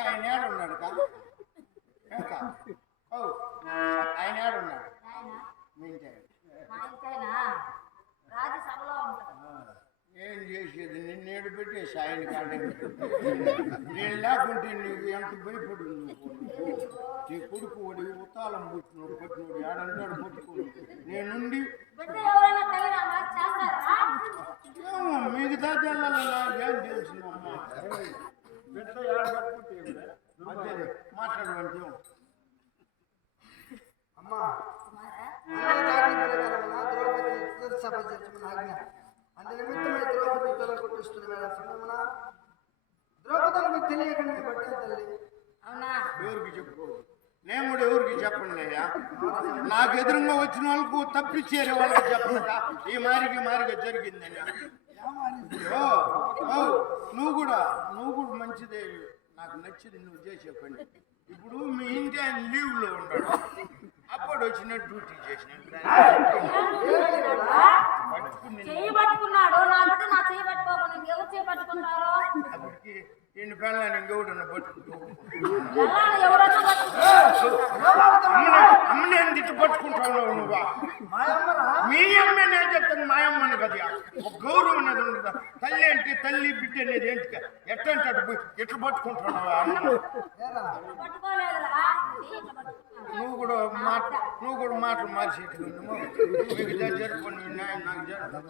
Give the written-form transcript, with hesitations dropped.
ఆయన ఏడున్నాడు ఆయన ఏడున్నాడు ఏం చేసేది నిన్నేడు పెట్టేసి ఆయన కాడే నేను లేకుంటే నీకు ఎంత భయపడు నీ కొడుకు వాడి ఉత్తాలం పట్టినోడు ఏడన్నాడు పట్టుకోడు నేనుండి మిగతా జల్లలో నాకేం తెలుసునమ్మా బిడ్డ ఏడబట్టుకుంటే మాట్లాడమంటే అమ్మా సభ జరుగుతున్న ఆజ్ఞ అందు నిమిత్తమై ద్రౌపది తొలగొట్టిస్తున్న వేళ సమయమున ద్రౌపది మీకు తెలియకుండా పట్టిన తల్లి అవునా ఎవరికి చెప్పుకో నేను కూడా ఎవరికి చెప్పండి అయ్యా నాకు ఎదురుగా వచ్చిన వాళ్ళకు తప్పించేరే వాళ్ళకి చెప్పక ఈ మారిగా జరిగిందని నువ్వు కూడా మంచిదే నాకు నచ్చింది నువ్వు చేసే పని ఇప్పుడు మీ ఇంటి ఆయన లీవ్లో ఉన్నాడు అప్పుడు వచ్చిన డ్యూటీ చేసినట్టు చెయ్యి పట్టుకున్నాడు నా బిడ్డ నా చెయ్యి పట్టుకోకుండా ఇంకెవరు చెయ్యి పట్టుకుంటారు అప్పటికి ఎన్ని పిల్లలు ఇంకెవడన్నా పట్టుకుంటూ అమ్మని తిట్టు పట్టుకుంటావు నువ్వా మీ అమ్మ నేను చెప్తాను మా అమ్మని కదా ఒక గౌరవం అనేది ఉండదు తల్లి అంటే తల్లి బిడ్డ అనేది ఏంటి ఎట్టంటే అటు ఎట్లా పట్టుకుంటున్నావా అమ్మ నువ్వు కూడా మాటలు మార్చేట్టుకున్నావు జరుపుకుని నాకు జరుపు